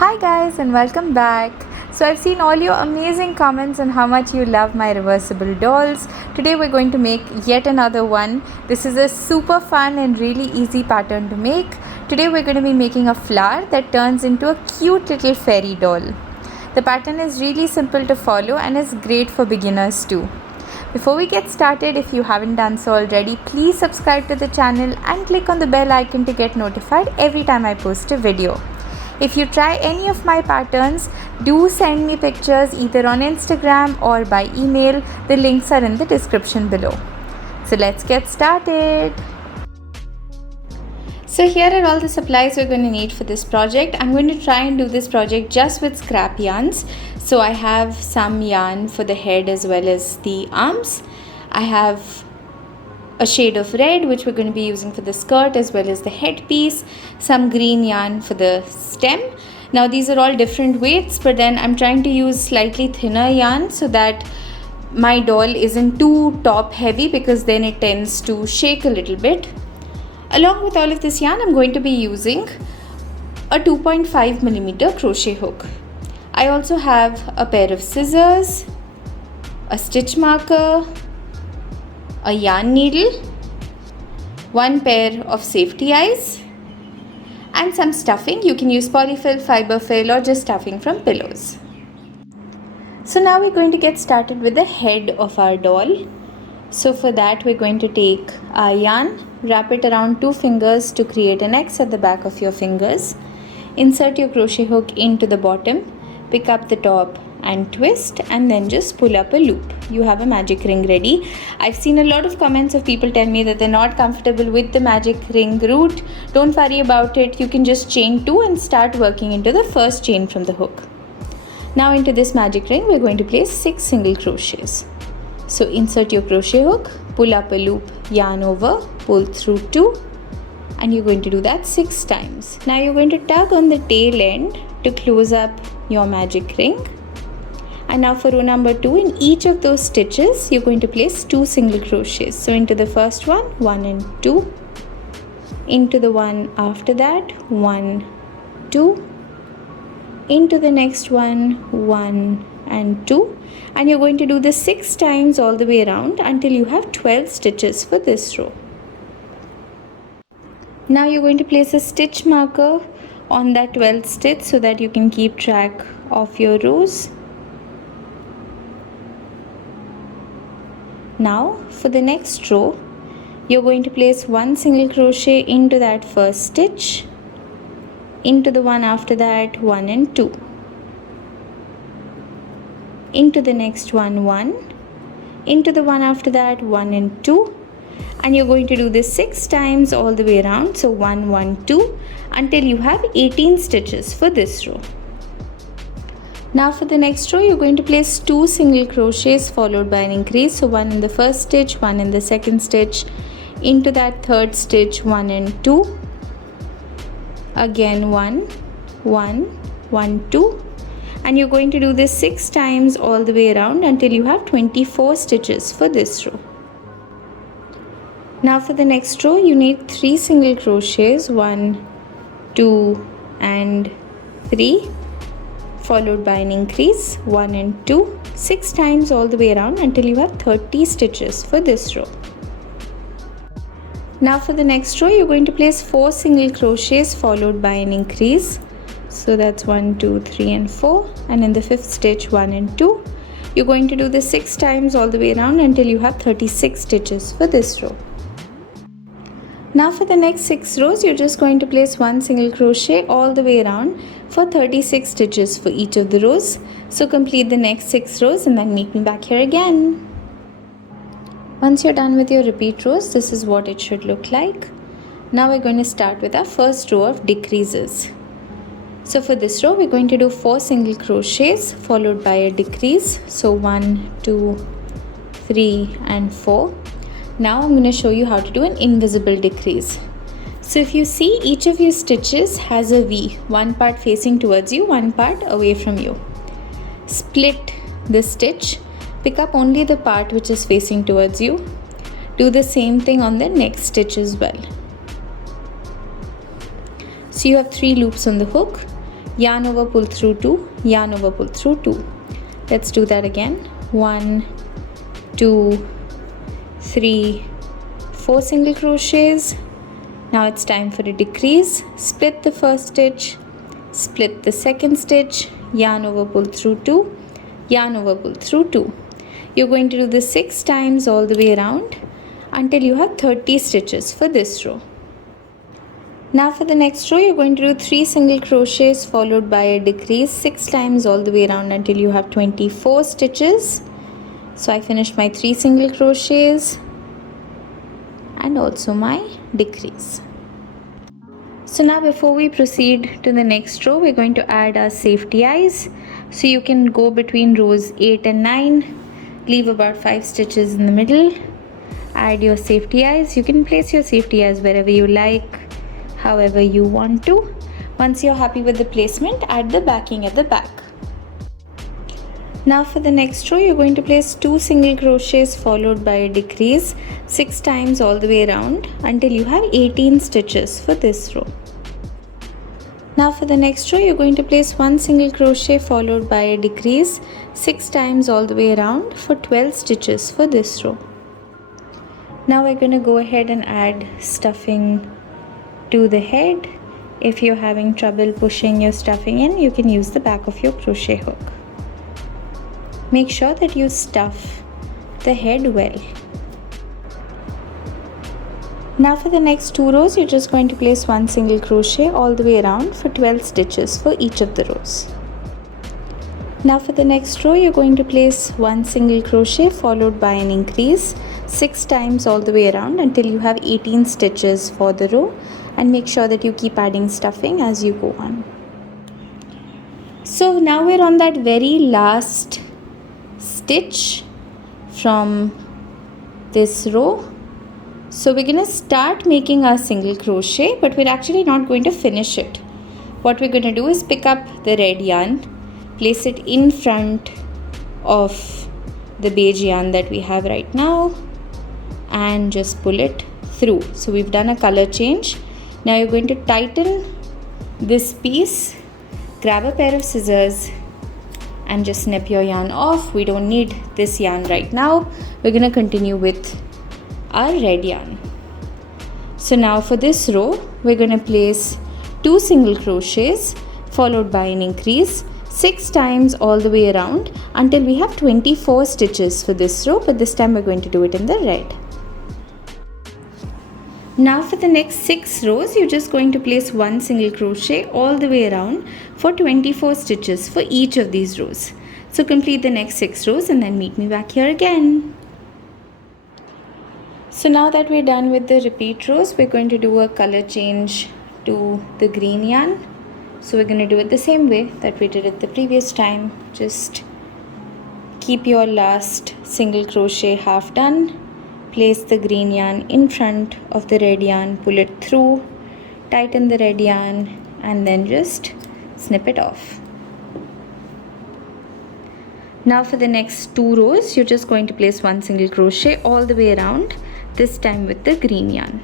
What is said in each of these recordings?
Hi guys and welcome back. So I've seen all your amazing comments on how much you love my reversible dolls. Today we're going to make yet another one. This is a super fun and really easy pattern to make. Today we're going to be making a flower that turns into a cute little fairy doll. The pattern is really simple to follow and is great for beginners too. Before we get started, if you haven't done so already, please subscribe to the channel and click on the bell icon to get notified every time I post a video. If you try any of my patterns, do send me pictures either on Instagram or by email. The links are in the description below. So let's get started. So here are all the supplies we're going to need for this project. I'm going to try and do this project just with scrap yarns. So I have some yarn for the head as well as the arms. I have a shade of red which we're going to be using for the skirt as well as the headpiece, some green yarn for the stem. Now these are all different weights, but then I'm trying to use slightly thinner yarn so that my doll isn't too top heavy, because then it tends to shake a little bit. Along with all of this yarn, I'm going to be using a 2.5mm crochet hook. I also have a pair of scissors, a stitch marker, a yarn needle, one pair of safety eyes, and some stuffing. You can use polyfill, fiberfill, or just stuffing from pillows. So now we're going to get started with the head of our doll. So for that we're going to take our yarn, wrap it around 2 fingers to create an X at the back of your fingers. Insert your crochet hook into the bottom, pick up the top and twist, and then just pull up a loop. You have a magic ring ready. I've seen a lot of comments of people tell me that they're not comfortable with the magic ring route. Don't worry about it. You can just chain 2 and start working into the first chain from the hook. Now into this magic ring we're going to place 6 single crochets. So insert your crochet hook, pull up a loop, yarn over, pull through 2, and you're going to do that 6 times. Now you're going to tug on the tail end to close up your magic ring. And now for row number 2, in each of those stitches you're going to place 2 single crochets. So into the first one, 1 and 2, into the one after that, 1, 2, into the next one, 1 and 2, and you're going to do this 6 times all the way around until you have 12 stitches for this row. Now you're going to place a stitch marker on that 12th stitch so that you can keep track of your rows. Now for the next row, you're going to place 1 single crochet into that first stitch, into the one after that, 1 and 2, into the next one, 1, into the one after that, 1 and 2, and you're going to do this 6 times all the way around. So 1, 1, 2, until you have 18 stitches for this row. Now for the next row you're going to place 2 single crochets followed by an increase. So 1 in the first stitch, 1 in the second stitch, into that third stitch, 1 and 2, again 1, 1, 1, 2, and you're going to do this 6 times all the way around until you have 24 stitches for this row. Now for the next row you need 3 single crochets, 1, 2 and 3, followed by an increase, 1 and 2, 6 times all the way around until you have 30 stitches for this row. Now for the next row you're going to place 4 single crochets followed by an increase. So that's 1, 2, 3 and 4, and in the 5th stitch 1 and 2. You're going to do this 6 times all the way around until you have 36 stitches for this row. Now for the next 6 rows you're just going to place 1 single crochet all the way around for 36 stitches for each of the rows. So complete the next 6 rows and then meet me back here again. Once you're done with your repeat rows, this is what it should look like. Now we're going to start with our first row of decreases. So for this row we're going to do 4 single crochets followed by a decrease. So 1, 2, 3 and 4. Now I'm going to show you how to do an invisible decrease. So if you see, each of your stitches has a V, one part facing towards you, one part away from you. Split the stitch, pick up only the part which is facing towards you. Do the same thing on the next stitch as well. So you have 3 loops on the hook. yarn over, pull through 2, yarn over, pull through 2. Let's do that again. 1, 2, 3, 4 single crochets. Now it's time for a decrease. Split the first stitch, split the second stitch, yarn over, pull through 2, yarn over, pull through 2. You're going to do this 6 times all the way around until you have 30 stitches for this row. Now for the next row, you're going to do 3 single crochets followed by a decrease 6 times all the way around until you have 24 stitches. So I finished my 3 single crochets and also my decrease. So now before we proceed to the next row, we're going to add our safety eyes. So you can go between rows 8 and 9, leave about 5 stitches in the middle, add your safety eyes. You can place your safety eyes wherever you like, however you want to. Once you're happy with the placement, add the backing at the back. Now for the next row, you're going to place 2 single crochets followed by a decrease 6 times all the way around until you have 18 stitches for this row. Now for the next row, you're going to place 1 single crochet followed by a decrease 6 times all the way around for 12 stitches for this row. Now we're going to go ahead and add stuffing to the head. If you're having trouble pushing your stuffing in, you can use the back of your crochet hook. Make sure that you stuff the head well. Now for the next 2 rows, you're just going to place 1 single crochet all the way around for 12 stitches for each of the rows. Now for the next row, you're going to place 1 single crochet followed by an increase 6 times all the way around until you have 18 stitches for the row, and make sure that you keep adding stuffing as you go on. So now we're on that very last stitch from this row. So we're going to start making our single crochet, but we're actually not going to finish it. What we're going to do is pick up the red yarn, place it in front of the beige yarn that we have right now, and just pull it through. So we've done a color change. Now you're going to tighten this piece, grab a pair of scissors and just snip your yarn off. We don't need this yarn right now. We're going to continue with our red yarn. So now for this row, we're going to place 2 single crochets followed by an increase 6 times all the way around until we have 24 stitches for this row, but this time we're going to do it in the red. Now for the next 6 rows, you're just going to place 1 single crochet all the way around for 24 stitches for each of these rows. So complete the next 6 rows and then meet me back here again. So now that we're done with the repeat rows, we're going to do a color change to the green yarn. So we're going to do it the same way that we did it the previous time. Just keep your last single crochet half done. Place the green yarn in front of the red yarn, pull it through, tighten the red yarn, and then just snip it off. Now for the next 2 rows, you're just going to place 1 single crochet all the way around, this time with the green yarn.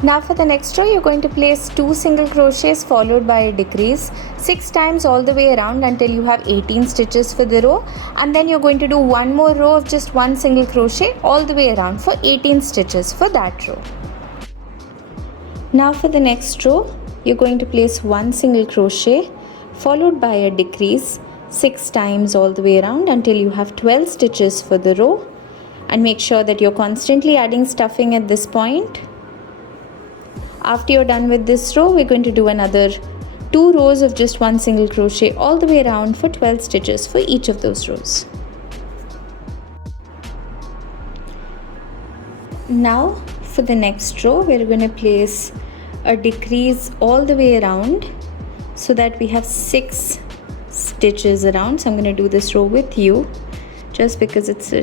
Now for the next row, you're going to place 2 single crochets followed by a decrease 6 times all the way around until you have 18 stitches for the row, and then you're going to do 1 more row of just 1 single crochet all the way around for 18 stitches for that row. Now for the next row, you're going to place 1 single crochet followed by a decrease 6 times all the way around until you have 12 stitches for the row, and make sure that you're constantly adding stuffing at this point. After you're done with this row, we're going to do another 2 rows of just 1 single crochet all the way around for 12 stitches for each of those rows. Now for the next row, we're going to place a decrease all the way around so that we have 6 stitches around. So I'm going to do this row with you just because it's a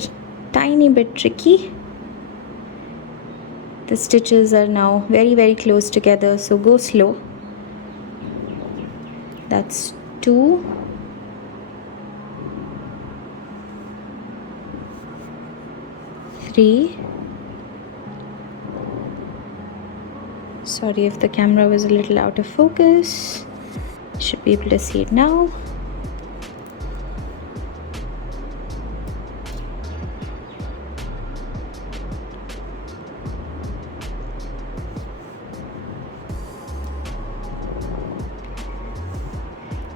tiny bit tricky. The stitches are now very close together, so go slow. That's 2, 3, Sorry if the camera was a little out of focus. Should be able to see it now.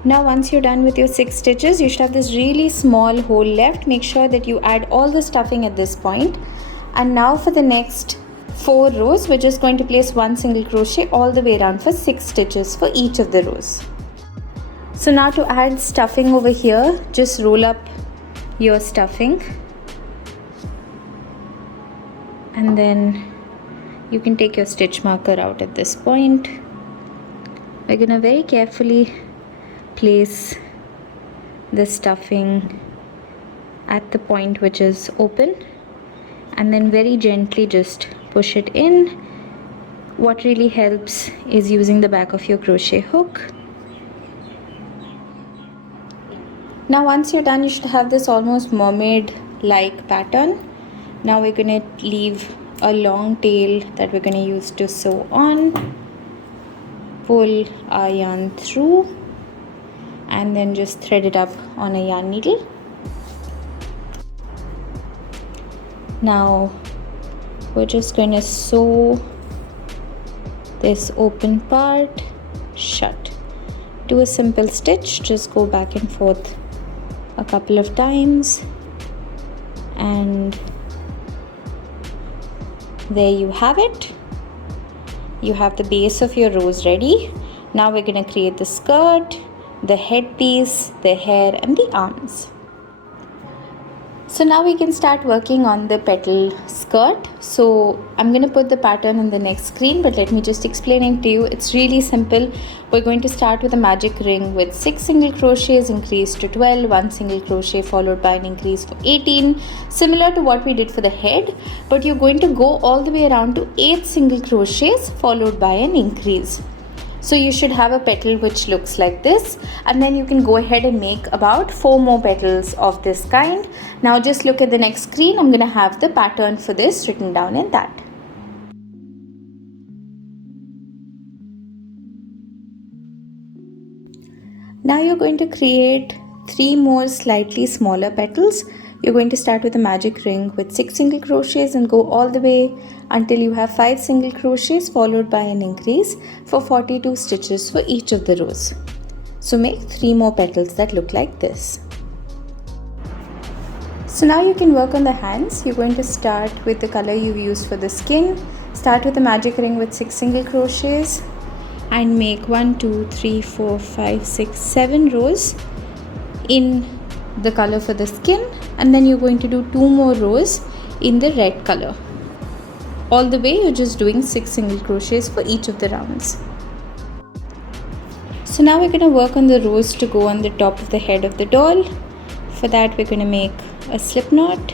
Now once you're done with your 6 stitches, you should have this really small hole left. Make sure that you add all the stuffing at this point. And now for the next 4 rows, we're just going to place 1 single crochet all the way around for 6 stitches for each of the rows. So now to add stuffing over here, just roll up your stuffing. And then you can take your stitch marker out at this point. We're going to very carefully place the stuffing at the point which is open, and then very gently just push it in. What really helps is using the back of your crochet hook. Now once you're done, you should have this almost mermaid like pattern. Now we're going to leave a long tail that we're going to use to sew on. Pull our yarn through and then just thread it up on a yarn needle. Now we're just going to sew this open part shut. Do a simple stitch, just go back and forth a couple of times, and there you have it. You have the base of your rose ready. Now we're going to create the skirt, the headpiece, the hair and the arms. So now we can start working on the petal skirt. So I'm going to put the pattern in the next screen, but let me just explain it to you. It's really simple. We're going to start with a magic ring with 6 single crochets, increase to 12, 1 single crochet followed by an increase for 18, similar to what we did for the head, but you're going to go all the way around to 8 single crochets followed by an increase. So you should have a petal which looks like this, and then you can go ahead and make about 4 more petals of this kind. Now just look at the next screen. I'm going to have the pattern for this written down in that. Now you're going to create 3 more slightly smaller petals. You're going to start with a magic ring with 6 single crochets and go all the way until you have 5 single crochets followed by an increase for 42 stitches for each of the rows. So make 3 more petals that look like this. So now you can work on the hands. You're going to start with the color you've used for the skin. Start with a magic ring with 6 single crochets and make 1, 2, 3, 4, 5, 6, 7 rows in the color for the skin, and then you're going to do 2 more rows in the red color. All the way you're just doing 6 single crochets for each of the rounds. So now we're going to work on the rows to go on the top of the head of the doll. For that we're going to make a slip knot,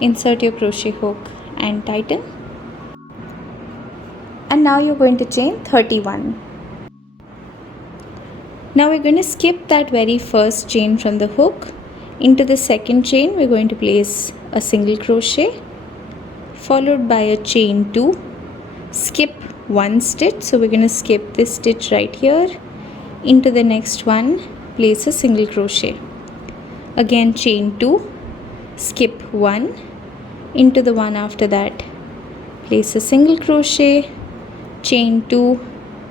insert your crochet hook and tighten, and now you're going to chain 31. Now we're going to skip that very first chain from the hook. Into the second chain we're going to place a single crochet followed by a chain 2, skip 1 stitch, so we're going to skip this stitch right here. Into the next one place a single crochet, again chain 2, skip 1, into the one after that place a single crochet, chain 2,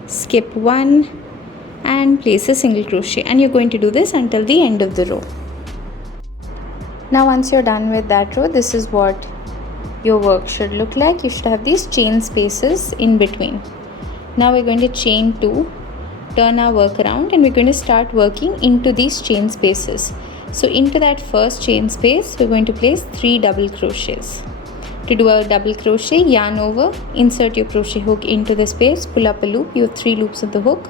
skip 1 and place a single crochet, and you're going to do this until the end of the row. Now once you're done with that row, this is what your work should look like. You should have these chain spaces in between. Now we're going to chain 2, turn our work around, and we're going to start working into these chain spaces. So into that first chain space we're going to place 3 double crochets. To do a double crochet, yarn over, insert your crochet hook into the space, pull up a loop. You have 3 loops of the hook,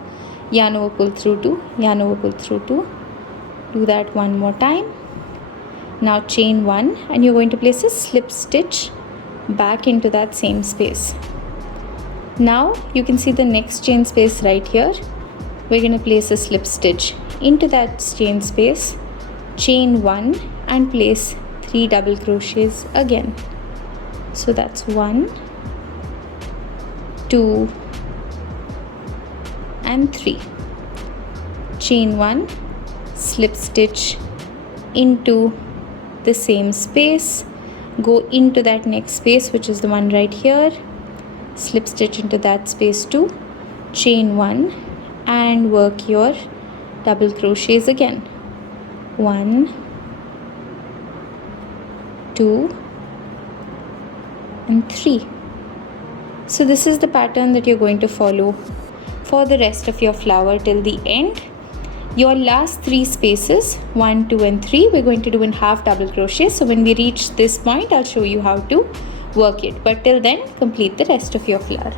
yarn over, pull through 2, yarn over, pull through 2. Do that one more time. Now chain 1 and you're going to place a slip stitch back into that same space. Now you can see the next chain space right here. We're going to place a slip stitch into that chain space, chain 1 and place 3 double crochets again. So that's 1, 2 and 3. Chain 1, slip stitch into the same space, go into that next space, which is the one right here, slip stitch into that space too, chain 1 and work your double crochets again. 1, 2 and 3. So this is the pattern that you're going to follow for the rest of your flower till the end. Your last 3 spaces, 1, 2 and 3, we're going to do in half double crochet. So when we reach this point, I'll show you how to work it, but till then complete the rest of your flower.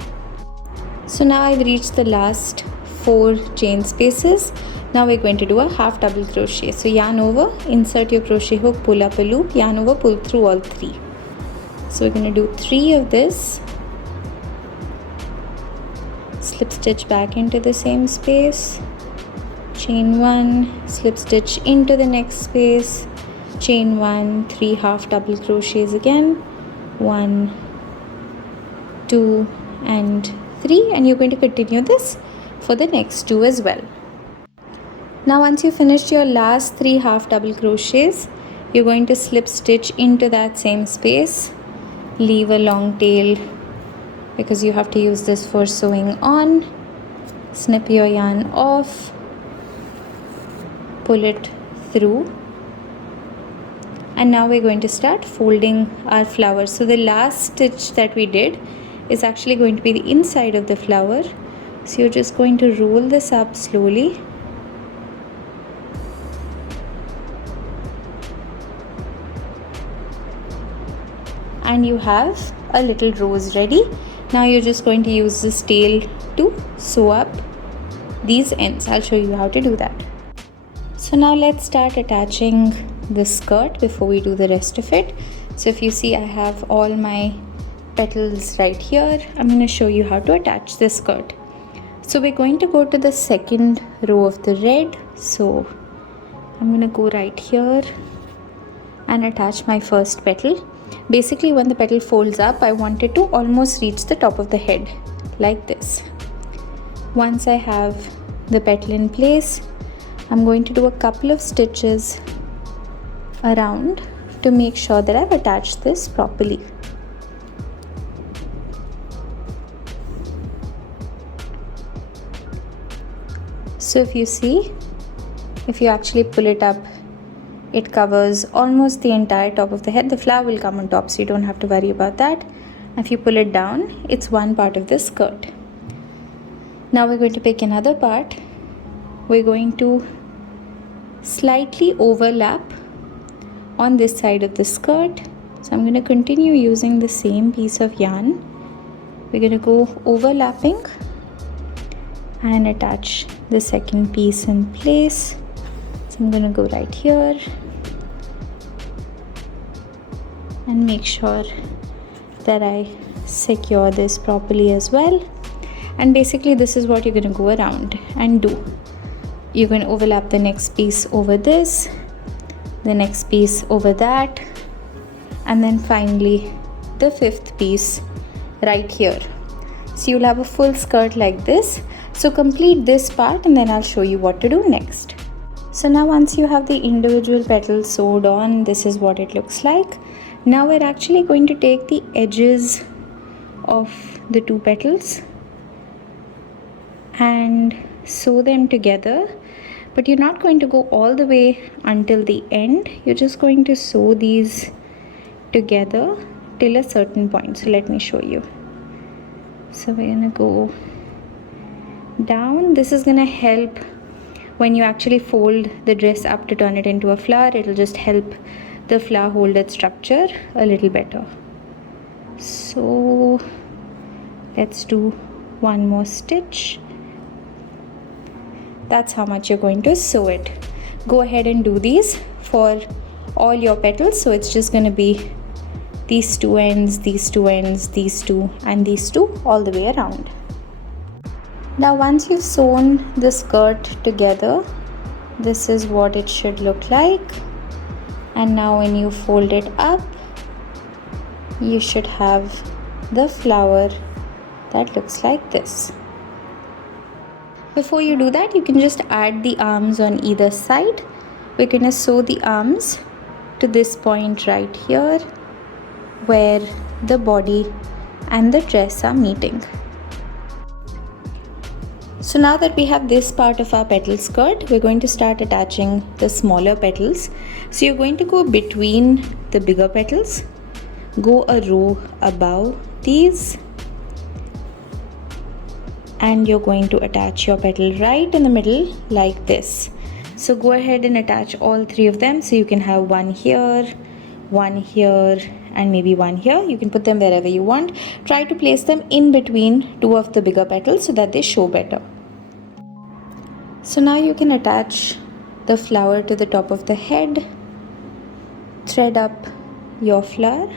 So now I've reached the last 4 chain spaces. Now we're going to do a half double crochet. So yarn over, insert your crochet hook, pull up a loop, yarn over, pull through all 3. So we're going to do 3 of this, slip stitch back into the same space, chain 1, slip stitch into the next space, chain 1, 3 half double crochets again, 1, 2 and 3, and you're going to continue this for the next 2 as well. Now once you finished your last 3 half double crochets, you're going to slip stitch into that same space, leave a long tail because you have to use this for sewing on, snip your yarn off, pull it through, and now we're going to start folding our flower. So the last stitch that we did is actually going to be the inside of the flower. So you're just going to roll this up slowly, and you have a little rose ready. Now you're just going to use this tail to sew up these ends. I'll show you how to do that. So now let's start attaching the skirt before we do the rest of it. So if you see, I have all my petals right here. I'm going to show you how to attach the skirt. So we're going to go to the second row of the red. So I'm going to go right here and attach my first petal. Basically, when the petal folds up, I want it to almost reach the top of the head like this. Once I have the petal in place, I'm going to do a couple of stitches around to make sure that I've attached this properly. So if you see, if you actually pull it up, it covers almost the entire top of the head. The flower will come on top, so you don't have to worry about that. If you pull it down, it's one part of the skirt. Now we're going to pick another part. We're going to slightly overlap on this side of the skirt. So I'm going to continue using the same piece of yarn. We're going to go overlapping and attach the second piece in place. So I'm going to go right here and make sure that I secure this properly as well. And basically this is what you're going to go around and do. You're going to overlap the next piece over this, the next piece over that, and then finally the fifth piece right here. So you'll have a full skirt like this. So complete this part and then I'll show you what to do next. So now once you have the individual petals sewed on, this is what it looks like. Now we're actually going to take the edges of the two petals and sew them together, but you're not going to go all the way until the end. You're just going to sew these together till a certain point. So let me show you. So we're gonna go down. This is gonna help when you actually fold the dress up to turn it into a flower. It'll just help the flower hold its structure a little better. So let's do one more stitch. That's how much you're going to sew it. Go ahead and do these for all your petals. So it's just going to be these two ends, these two ends, these two, and these two all the way around. Now once you've sewn the skirt together, this is what it should look like. And now when you fold it up, you should have the flower that looks like this. Before you do that, you can just add the arms on either side. We're going to sew the arms to this point right here where the body and the dress are meeting. So now that we have this part of our petal skirt, we're going to start attaching the smaller petals. So you're going to go between the bigger petals, go a row above these, and you're going to attach your petal right in the middle like this. So go ahead and attach all three of them. So you can have one here, and maybe one here. You can put them wherever you want. Try to place them in between two of the bigger petals so that they show better. So now you can attach the flower to the top of the head, thread up your flower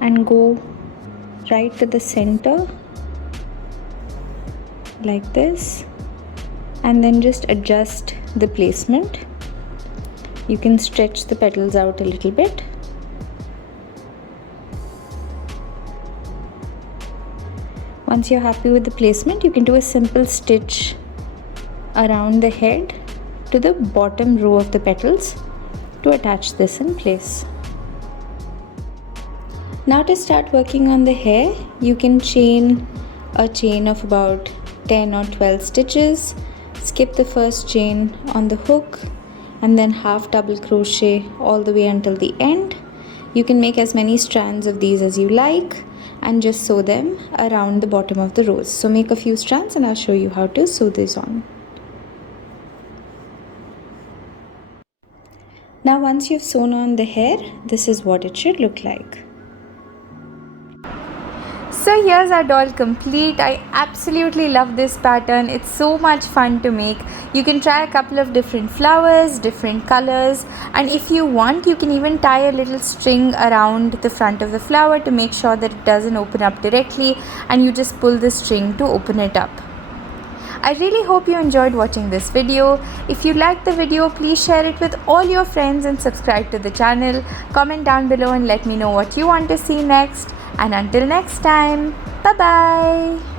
and go right to the center like this, and then just adjust the placement. You can stretch the petals out a little bit. Once you're happy with the placement, you can do a simple stitch around the head to the bottom row of the petals to attach this in place. Now to start working on the hair, you can chain a chain of about 10 or 12 stitches, skip the first chain on the hook, and then half double crochet all the way until the end. You can make as many strands of these as you like and just sew them around the bottom of the rows. So make a few strands and I'll show you how to sew this on. Now once you've sewn on the hair, this is what it should look like. So here's our doll complete. I absolutely love this pattern. It's so much fun to make. You can try a couple of different flowers, different colors, and if you want, you can even tie a little string around the front of the flower to make sure that it doesn't open up directly, and you just pull the string to open it up. I really hope you enjoyed watching this video. If you liked the video, please share it with all your friends and subscribe to the channel. Comment down below and let me know what you want to see next. And until next time, bye bye.